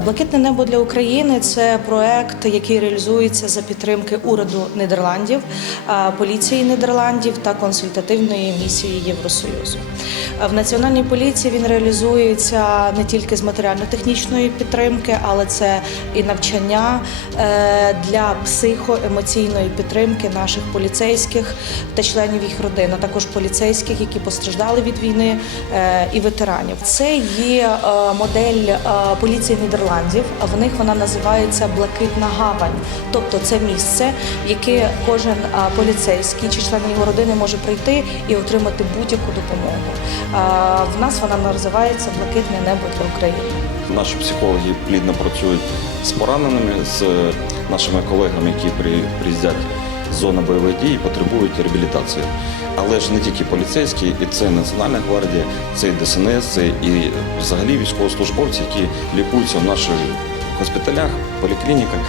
Блакитне небо для України це проект, який реалізується за підтримки уряду Нідерландів, е, поліції Нідерландів та консультативної місії Євросоюзу. Е, В національній поліції він реалізується не тільки з матеріально-технічної підтримки, але це і навчання е, для психоемоційної підтримки наших поліцейських та членів їх родин, а також поліцейських, які постраждали від війни е, і ветеранів. Це є е, модель е, поліції Нідерландів. А В них вона називається Блакитна гавань, тобто це місце, яке кожен е, поліцейський чи член його родини може прийти і отримати будь-яку допомогу. Е, В нас вона називається Блакитне небо для України. Наші психологи плідно працюють з пораненими, з нашими колегами, які при- приїздять з зони бойових дій потребують реабілітації. Але ж не тільки поліцейські, і це Національна гвардія, це і ДСНС, це і взагалі військовослужбовці, які лікуються в наших госпіталях, поліклініках.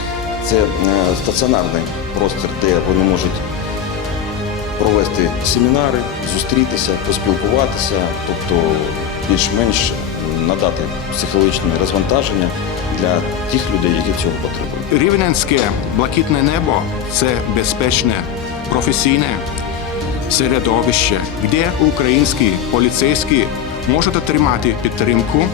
Це е, стаціонарний простір, де вони можуть провести семінари, зустрітися, поспілкуватися, тобто більш-менш надати психологічне розвантаження для тих людей, які цього потребують. Рівненське блакитне небо це безпечне, професійне середовище, де українські поліцейські можуть отримати підтримку,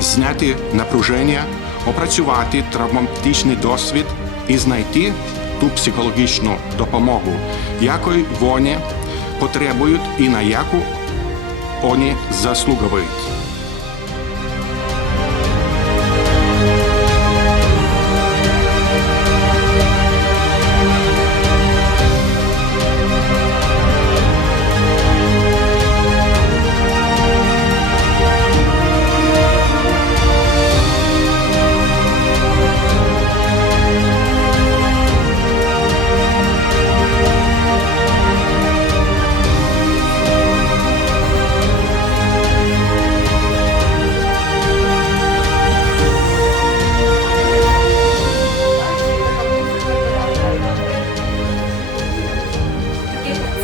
зняти напруження, опрацювати травматичний досвід і знайти ту психологічну допомогу, якої вони потребують і на яку вони заслуговують.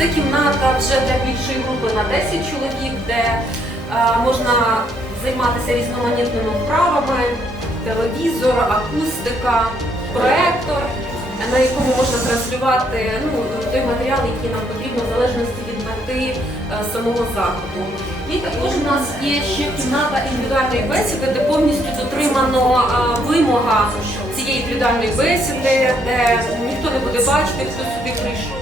Це кімната вже для більшої групи на 10 чоловік, де е, можна займатися різноманітними вправами, телевізор, акустика, проектор, на якому можна транслювати ну, той матеріал, який нам потрібно в залежності від мети е, самого заходу. І також у нас є ще кімната індивідуальної бесіди, де повністю дотримано е, вимога цієї індивідуальної бесіди, де ніхто не буде бачити, хто сюди прийшов.